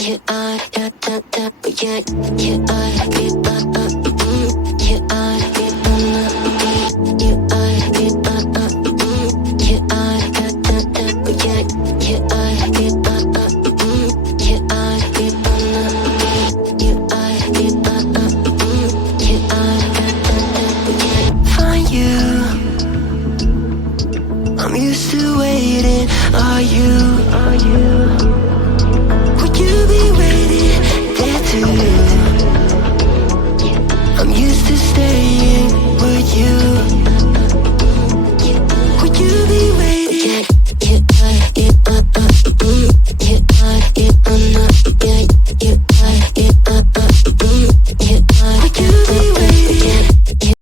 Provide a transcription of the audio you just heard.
yeah, yeah, yeah, yeah, find you. I'm used to waiting. Are you? Would you be waiting there too? I'm used to staying. Would you?